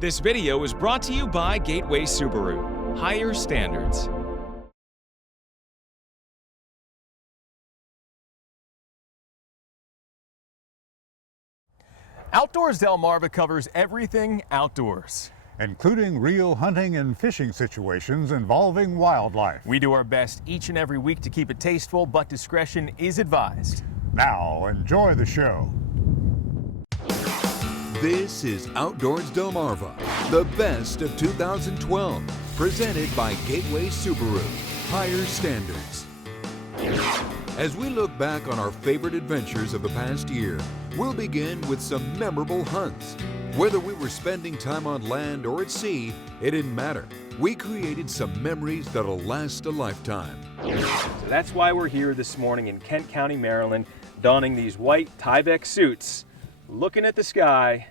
This video is brought to you by Gateway Subaru. Higher standards. Outdoors Delmarva covers everything outdoors, including real hunting and fishing situations involving wildlife. We do our best each and every week to keep it tasteful, but discretion is advised. Now, enjoy the show. This is Outdoors Delmarva, the best of 2012, presented by Gateway Subaru, higher standards. As we look back on our favorite adventures of the past year, we'll begin with some memorable hunts. Whether we were spending time on land or at sea, it didn't matter. We created some memories that'll last a lifetime. So that's why we're here this morning in Kent County, Maryland, donning these white Tyvek suits, looking at the sky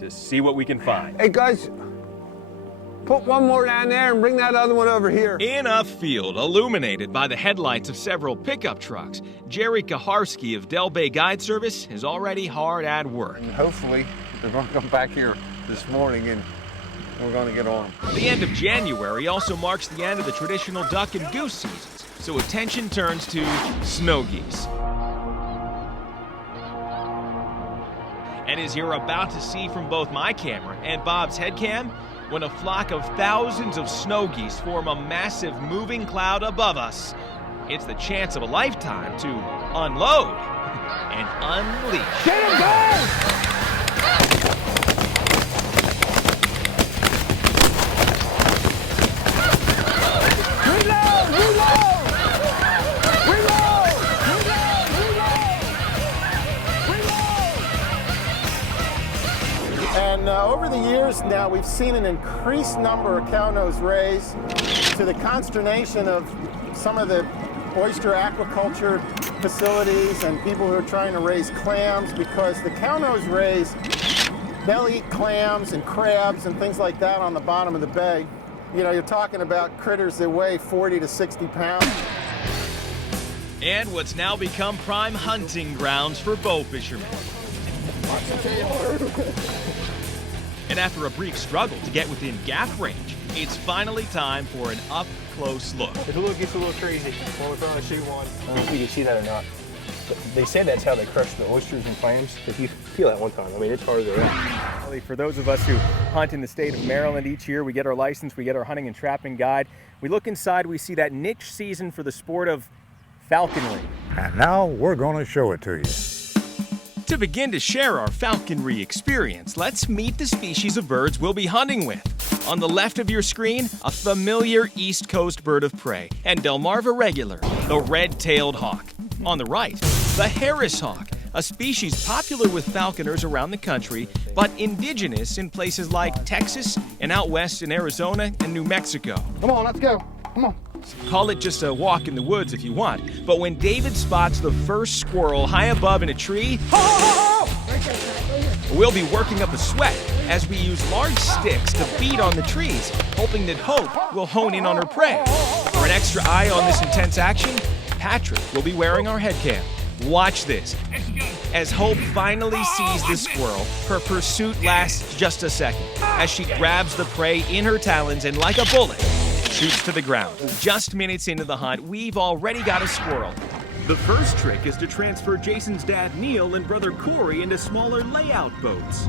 to see what we can find. Hey guys, put one more down there and bring that other one over here. In a field illuminated by the headlights of several pickup trucks, Jerry Kaharski of Del Bay Guide Service is already hard at work. And hopefully they're going to come back here this morning and we're going to get on them. The end of January also marks the end of the traditional duck and goose seasons, so attention turns to snow geese. And as you're about to see from both my camera and Bob's head cam, when a flock of thousands of snow geese form a massive moving cloud above us, it's the chance of a lifetime to unload and unleash. Get him, guys! Reload! Reload! Reload! Reload! Reload! And over the years now, we've seen an increased number of cow-nose rays, to the consternation of some of the oyster aquaculture facilities and people who are trying to raise clams, because the cow-nose rays, they'll eat clams and crabs and things like that on the bottom of the bay. You know, you're talking about critters that weigh 40 to 60 pounds. And what's now become prime hunting grounds for bow fishermen. And after a brief struggle to get within gaff range, it's finally time for an up-close look. If the look gets a little crazy when we're trying to shoot one, I don't know if you can see that or not. But they say that's how they crush the oysters and clams. If you feel that one time, I mean, it's hard to run. For those of us who hunt in the state of Maryland each year, we get our license, we get our hunting and trapping guide. We look inside, we see that niche season for the sport of falconry. And now we're going to show it to you. To begin to share our falconry experience, let's meet the species of birds we'll be hunting with. On the left of your screen, a familiar East Coast bird of prey and Delmarva regular, the red-tailed hawk. On the right, the Harris hawk, a species popular with falconers around the country, but indigenous in places like Texas and out west in Arizona and New Mexico. Come on, let's go. Come on. Call it just a walk in the woods if you want, but when David spots the first squirrel high above in a tree, we'll be working up a sweat as we use large sticks to beat on the trees, hoping that Hope will hone in on her prey. For an extra eye on this intense action, Patrick will be wearing our head cam. Watch this. As Hope finally sees the squirrel, her pursuit lasts just a second as she grabs the prey in her talons and, like a bullet, shoots to the ground. Just minutes into the hunt, we've already got a squirrel. The first trick is to transfer Jason's dad Neil and brother Corey into smaller layout boats.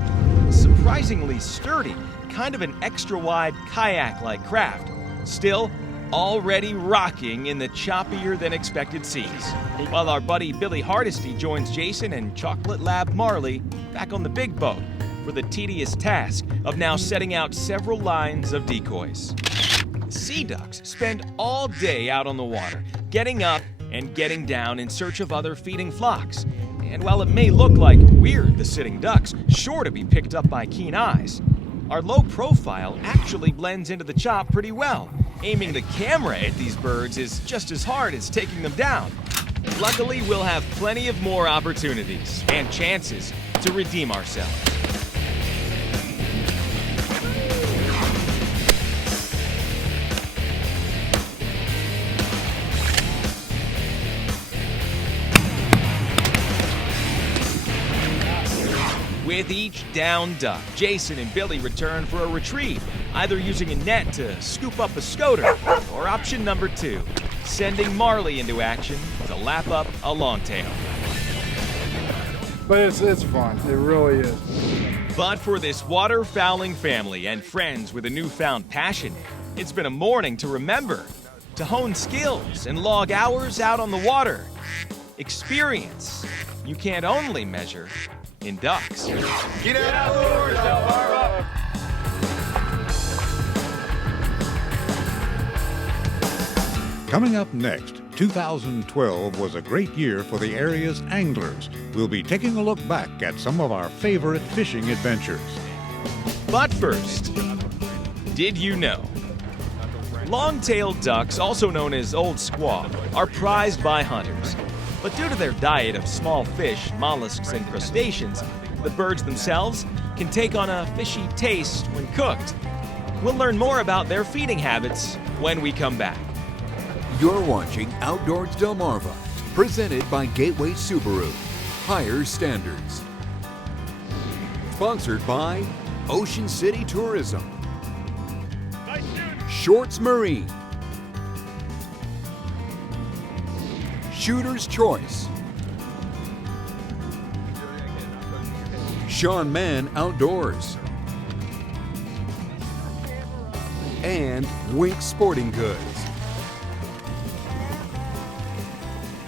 Surprisingly sturdy, kind of an extra wide kayak-like craft. Still, already rocking in the choppier than expected seas. While our buddy Billy Hardesty joins Jason and Chocolate Lab Marley back on the big boat for the tedious task of now setting out several lines of decoys. Sea ducks spend all day out on the water, getting up and getting down in search of other feeding flocks. And while it may look like we're the sitting ducks, sure to be picked up by keen eyes, our low profile actually blends into the chop pretty well. Aiming the camera at these birds is just as hard as taking them down. Luckily, we'll have plenty of more opportunities and chances to redeem ourselves. With each down duck, Jason and Billy return for a retrieve, either using a net to scoop up a scoter, or option number 2, sending Marley into action to lap up a longtail. But it's fun, it really is. But for this waterfowling family and friends with a newfound passion, it's been a morning to remember, to hone skills and log hours out on the water. Experience you can't only measure in ducks. Get outdoors, Delmarva! Coming up next, 2012 was a great year for the area's anglers. We'll be taking a look back at some of our favorite fishing adventures. But first, did you know? Long-tailed ducks, also known as old squaw, are prized by hunters. But due to their diet of small fish, mollusks, and crustaceans, the birds themselves can take on a fishy taste when cooked. We'll learn more about their feeding habits when we come back. You're watching Outdoors Delmarva, presented by Gateway Subaru. Higher standards. Sponsored by Ocean City Tourism. Shorts Marine. Shooter's Choice. Sean Mann Outdoors. And Wink Sporting Goods.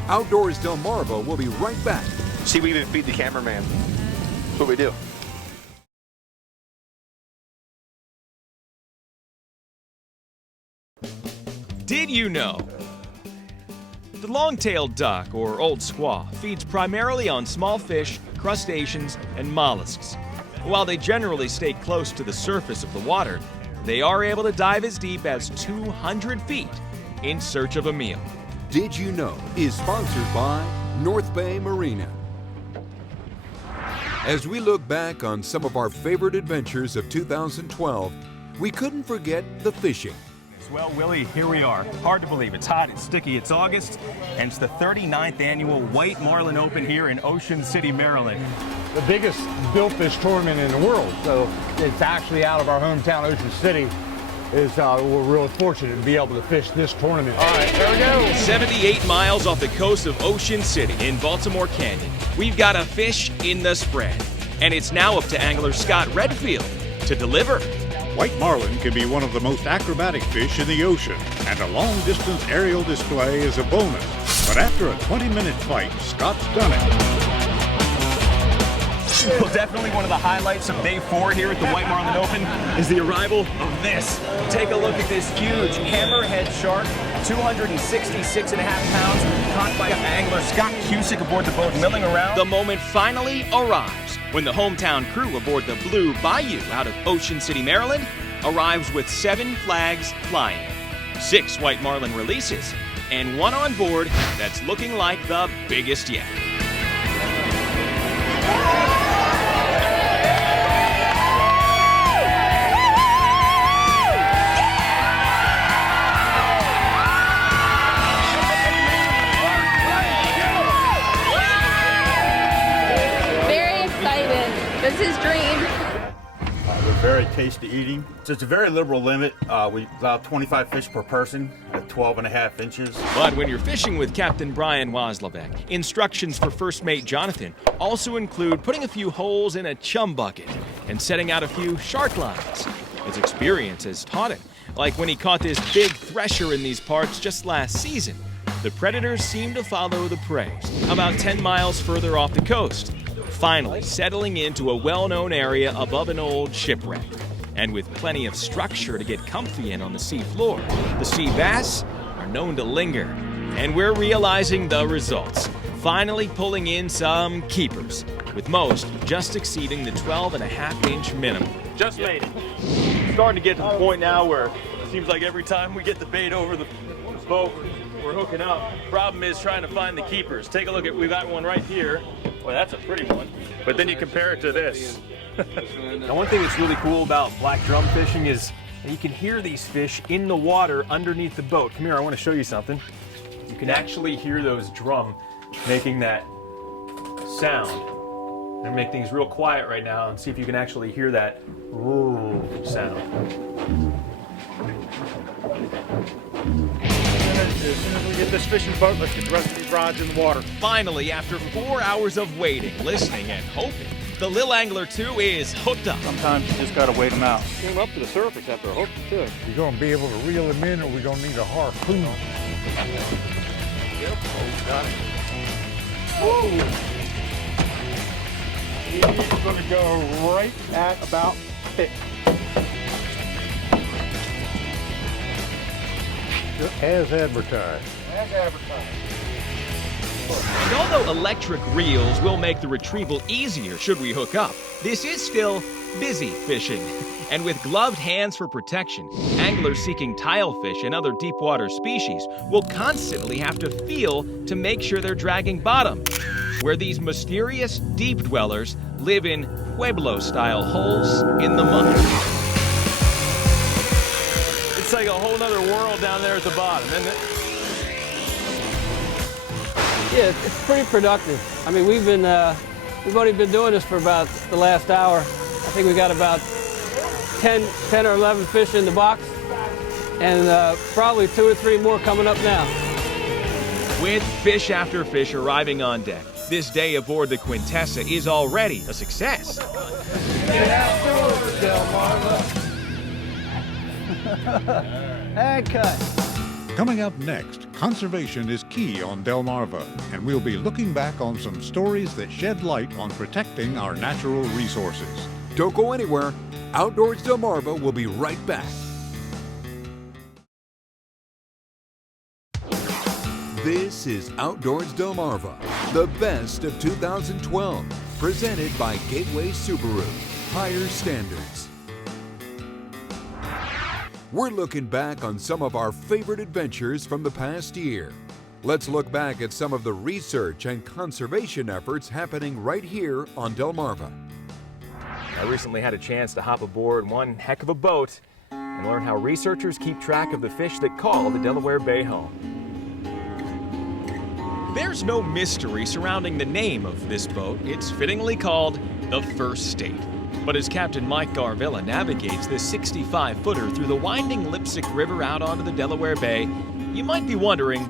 Outdoors Delmarva will be right back. See, we even feed the cameraman. That's what we do. Did you know? The long-tailed duck, or old squaw, feeds primarily on small fish, crustaceans, and mollusks. While they generally stay close to the surface of the water, they are able to dive as deep as 200 feet in search of a meal. Did You Know is sponsored by North Bay Marina. As we look back on some of our favorite adventures of 2012, we couldn't forget the fishing. Well, Willie, here we are. Hard to believe. It's hot, it's sticky, it's August, and it's the 39th annual White Marlin Open here in Ocean City, Maryland. The biggest billfish tournament in the world, so it's actually out of our hometown, Ocean City. We're really fortunate to be able to fish this tournament. All right, there we go. 78 miles off the coast of Ocean City in Baltimore Canyon, we've got a fish in the spread. And it's now up to angler Scott Redfield to deliver. White marlin can be one of the most acrobatic fish in the ocean, and a long-distance aerial display is a bonus. But after a 20-minute fight, Scott's done it. Well, definitely one of the highlights of day 4 here at the White Marlin Open is the arrival of this. Take a look at this huge hammerhead shark, 266.5 pounds, caught by angler Scott Cusick aboard the boat milling around. The moment finally arrives when the hometown crew aboard the Blue Bayou out of Ocean City, Maryland, arrives with 7 flags flying, 6 white marlin releases, and 1 on board that's looking like the biggest yet. It's his dream. They're very tasty eating. So it's a very liberal limit. We allow 25 fish per person at 12.5 inches. But when you're fishing with Captain Brian Waslavek, instructions for First Mate Jonathan also include putting a few holes in a chum bucket and setting out a few shark lines. His experience has taught him, like when he caught this big thresher in these parts just last season. The predators seem to follow the prey, about 10 miles further off the coast, finally settling into a well-known area above an old shipwreck. And with plenty of structure to get comfy in on the sea floor, the sea bass are known to linger. And we're realizing the results, finally pulling in some keepers, with most just exceeding the 12.5-inch minimum. Just made it. Starting to get to the point now where it seems like every time we get the bait over the boat, we're hooking up. Problem is trying to find the keepers. Take a look at, we've got one right here. Boy, that's a pretty one. But then you compare it to this. Now, one thing that's really cool about black drum fishing is you can hear these fish in the water underneath the boat. Come here, I want to show you something. You can actually hear those drum making that sound gonna make things real quiet right now and see if you can actually hear that sound. As soon as we get this fishing boat, let's get the rest of these rods in the water. Finally, after 4 hours of waiting, listening, and hoping, the Lil Angler 2 is hooked up. Sometimes you just gotta wait them out. Came up to the surface after a hook too. You're gonna be able to reel them in, or we're gonna need a harpoon. Yep. Oh, got it. Whoa! He's gonna go right at about 50. As advertised. As advertised. And although electric reels will make the retrieval easier should we hook up, this is still busy fishing. And with gloved hands for protection, anglers seeking tilefish and other deep water species will constantly have to feel to make sure they're dragging bottom, where these mysterious deep dwellers live in Pueblo-style holes in the mud. It's like a whole nother world down there at the bottom, isn't it? Yeah, it's pretty productive. I mean, we've only been doing this for about the last hour. I think we got about 10 or 11 fish in the box, and probably 2 or 3 more coming up now. With fish after fish arriving on deck, this day aboard the Quintessa is already a success. Get outdoors, Delmarva. And cut. Coming up next, conservation is key on Delmarva, and we'll be looking back on some stories that shed light on protecting our natural resources. Don't go anywhere. Outdoors Delmarva will be right back. This is Outdoors Delmarva, the best of 2012, presented by Gateway Subaru, higher standards. We're looking back on some of our favorite adventures from the past year. Let's look back at some of the research and conservation efforts happening right here on Delmarva. I recently had a chance to hop aboard one heck of a boat and learn how researchers keep track of the fish that call the Delaware Bay home. There's no mystery surrounding the name of this boat. It's fittingly called the First State. But as Captain Mike Garvilla navigates this 65-footer through the winding Lipsick River out onto the Delaware Bay, you might be wondering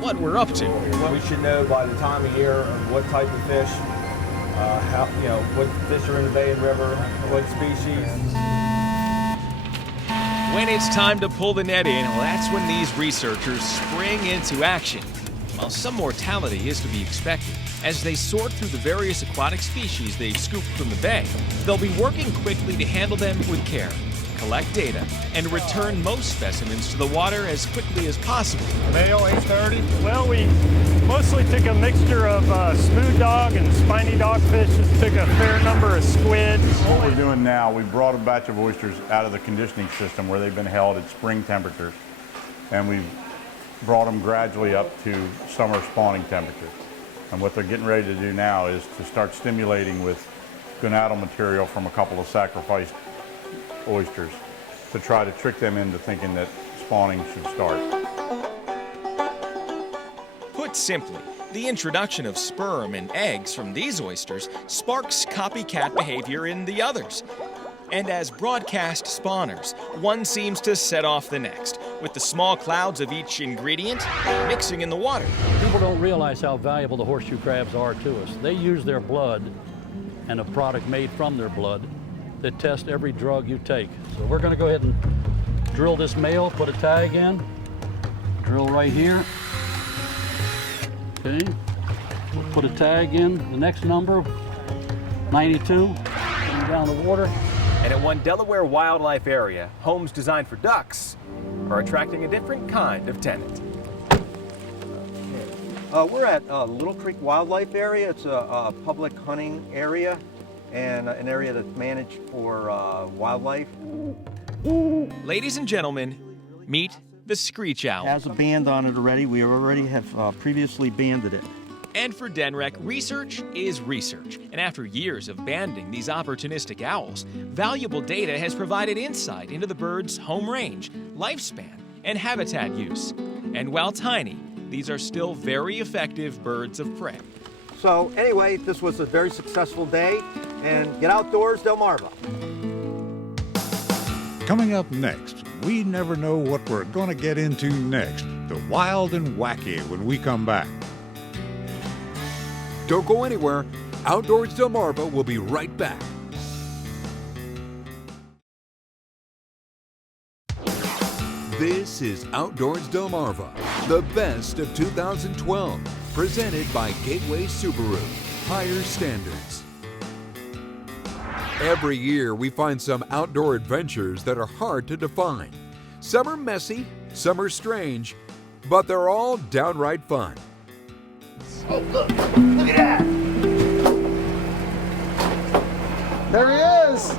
what we're up to. We should know by the time of year of what type of fish, what fish are in the bay and river, what species. When it's time to pull the net in, well, that's when these researchers spring into action. While some mortality is to be expected, as they sort through the various aquatic species they've scooped from the bay, they'll be working quickly to handle them with care, collect data, and return most specimens to the water as quickly as possible. Male 830. Well, we mostly took a mixture of smooth dog and spiny dogfish. Took a fair number of squid. What we're doing now, we brought a batch of oysters out of the conditioning system where they've been held at spring temperatures, and we've brought them gradually up to summer spawning temperature. And what they're getting ready to do now is to start stimulating with gonadal material from a couple of sacrificed oysters to try to trick them into thinking that spawning should start. Put simply, the introduction of sperm and eggs from these oysters sparks copycat behavior in the others. And as broadcast spawners, one seems to set off the next, with the small clouds of each ingredient mixing in the water. People don't realize how valuable the horseshoe crabs are to us. They use their blood and a product made from their blood that test every drug you take. So we're going to go ahead and drill this male, put a tag in, drill right here. Okay, we'll put a tag in, the next number, 92, coming down the water. And at one Delaware wildlife area, homes designed for ducks are attracting a different kind of tenant. We're at Little Creek Wildlife Area. It's a public hunting area and an area that's managed for wildlife. Ladies and gentlemen, meet the Screech Owl. It has a band on it already. We already have previously banded it. And for DENREC, research is research. And after years of banding these opportunistic owls, valuable data has provided insight into the bird's home range, lifespan, and habitat use. And while tiny, these are still very effective birds of prey. So anyway, this was a very successful day, and get outdoors, Delmarva. Coming up next, we never know what we're going to get into next. The wild and wacky when we come back. Don't go anywhere. Outdoors Delmarva will be right back. This is Outdoors Delmarva, the best of 2012, presented by Gateway Subaru, higher standards. Every year we find some outdoor adventures that are hard to define. Some are messy, some are strange, but they're all downright fun. Oh, look at that. There he is.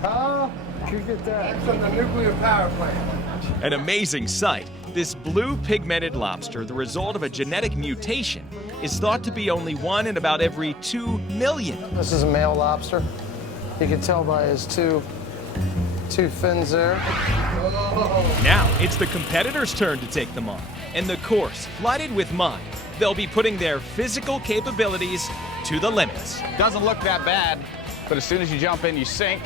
Huh? Did you get that? That's from the nuclear power plant. An amazing sight. This blue pigmented lobster, the result of a genetic mutation, is thought to be only one in about every 2 million. This is a male lobster. You can tell by his two fins there. Now it's the competitors' turn to take them on. And the course, flooded with mud, they'll be putting their physical capabilities to the limits. Doesn't look that bad, but as soon as you jump in, you sink.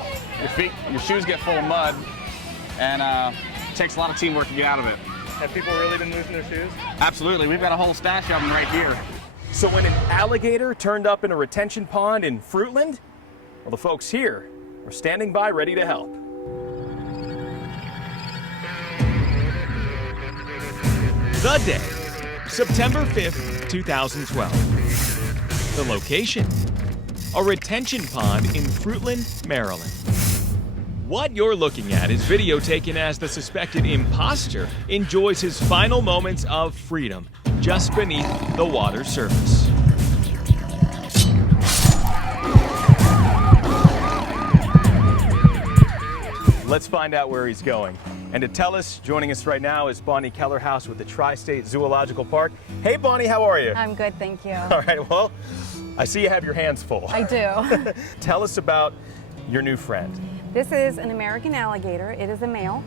Your shoes get full of mud, and it takes a lot of teamwork to get out of it. Have people really been losing their shoes? Absolutely. We've got a whole stash of them right here. So when an alligator turned up in a retention pond in Fruitland, well, the folks here were standing by ready to help. The day, September 5th, 2012. The location, a retention pond in Fruitland, Maryland. What you're looking at is video taken as the suspected imposter enjoys his final moments of freedom just beneath the water's surface. Let's find out where he's going. And to tell us, joining us right now is Bonnie Kellerhouse with the Tri-State Zoological Park. Hey, Bonnie, how are you? I'm good, thank you. All right, well, I see you have your hands full. I do. Tell us about your new friend. This is an American alligator. It is a male.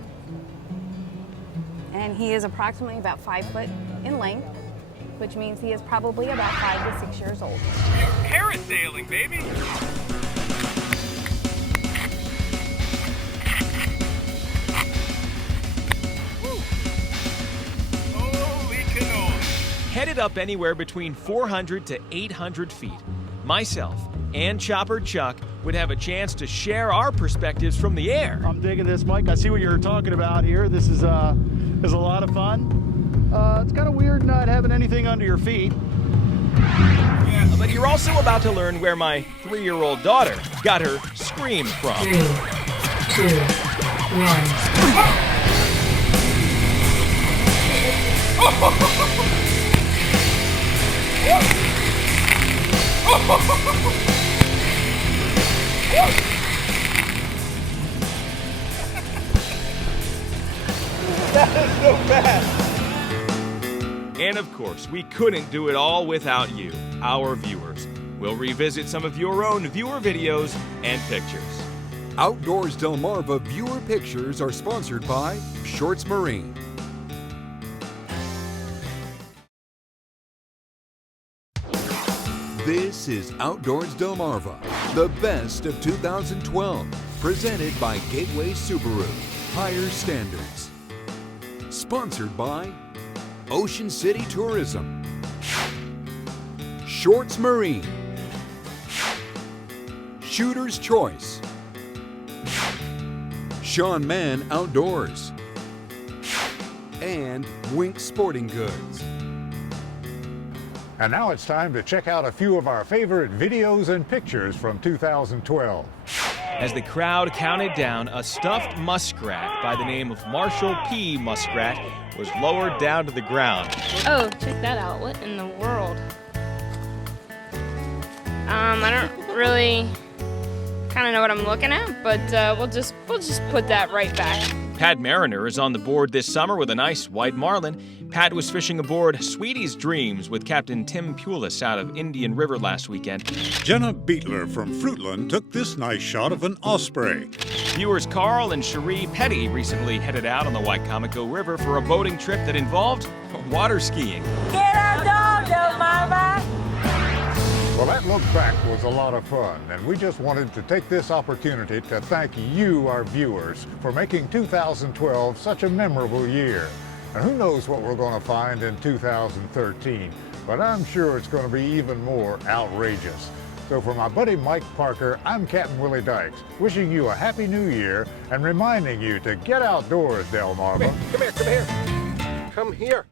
And he is approximately about 5 foot in length, which means he is probably about 5 to 6 years old. Parasailing, baby! Headed up anywhere between 400 to 800 feet, myself and Chopper Chuck would have a chance to share our perspectives from the air. I'm digging this, Mike. I see what you're talking about here. This is a lot of fun. It's kind of weird not having anything under your feet. Yeah, but you're also about to learn where my 3-year-old daughter got her scream from. 3, 2, 1. That is so bad. And of course, we couldn't do it all without you, our viewers. We'll revisit some of your own viewer videos and pictures. Outdoors Delmarva viewer pictures are sponsored by Shorts Marine. This is Outdoors Delmarva, the best of 2012, presented by Gateway Subaru, higher standards. Sponsored by Ocean City Tourism, Shorts Marine, Shooter's Choice, Sean Mann Outdoors, and Wink Sporting Goods. And now it's time to check out a few of our favorite videos and pictures from 2012. As the crowd counted down, a stuffed muskrat by the name of Marshall P. Muskrat was lowered down to the ground. Oh, check that out. What in the world? I don't really kind of know what I'm looking at, but we'll just put that right back. Pat Mariner is on the board this summer with a nice white marlin. Pat was fishing aboard Sweetie's Dreams with Captain Tim Pulis out of Indian River last weekend. Jenna Beetler from Fruitland took this nice shot of an osprey. Viewers Carl and Cherie Petty recently headed out on the Waikamaco River for a boating trip that involved water skiing. Get our dog Well, that look back was a lot of fun, and we just wanted to take this opportunity to thank you, our viewers, for making 2012 such a memorable year. And who knows what we're going to find in 2013, but I'm sure it's going to be even more outrageous. So for my buddy Mike Parker, I'm Captain Willie Dykes, wishing you a happy new year and reminding you to get outdoors, Delmarva. Come here, come here. Come here.